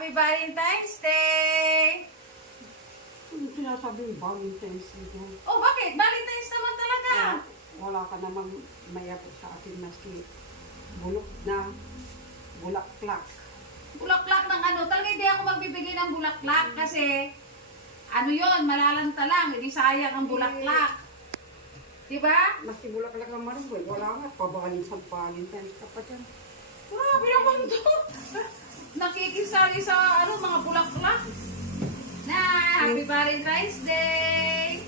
Happy Valentine's Day! Ano sinasabi yung Valentine's Day? Oh, bakit? Valentine's naman talaga. Wala ka namang mayabot sa akin na si bulok na bulaklak. Bulaklak ng ano? Talaga hindi ako magbibigay ng bulaklak kasi ano yon, malalanta lang. Hindi sayang ang bulaklak. Diba? Maski bulaklak ng maruboy, wala nga. Valentine's ka pa dyan. Grabe naman to. Nakikisali sa ano, mga bulaklak. Na, Happy Valentine's Day!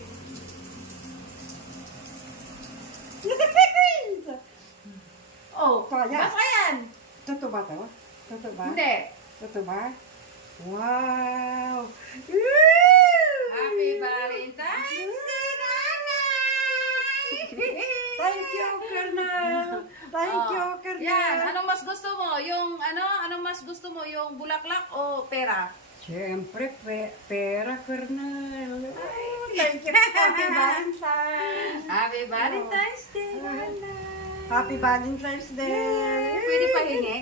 Oh, Kaya. basta yan. Totoo ba to? Totoo ba? Hindi. Totoo ba? Wow! Happy Valentine's Day, nanay! Thank you, Colonel! Thank you, Colonel! Yan, anong mas gusto mo? Yung ano, anong mas gusto mo? Yung bulaklak o pera? Siyempre, pera, Colonel. Thank you. Happy Valentine's! Happy Valentine's Day, nanay! Happy Valentine's Day! Pwede pa hingi?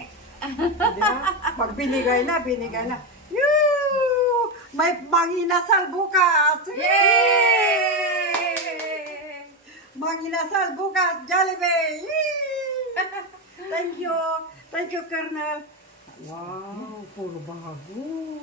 Diba? Pag binigay na, binigay na. Yoo! May manginasal bukas! Yay! Manginasal bukas, Jollibee! Yee! Thank you. Thank you, Colonel. Wow, puro bago.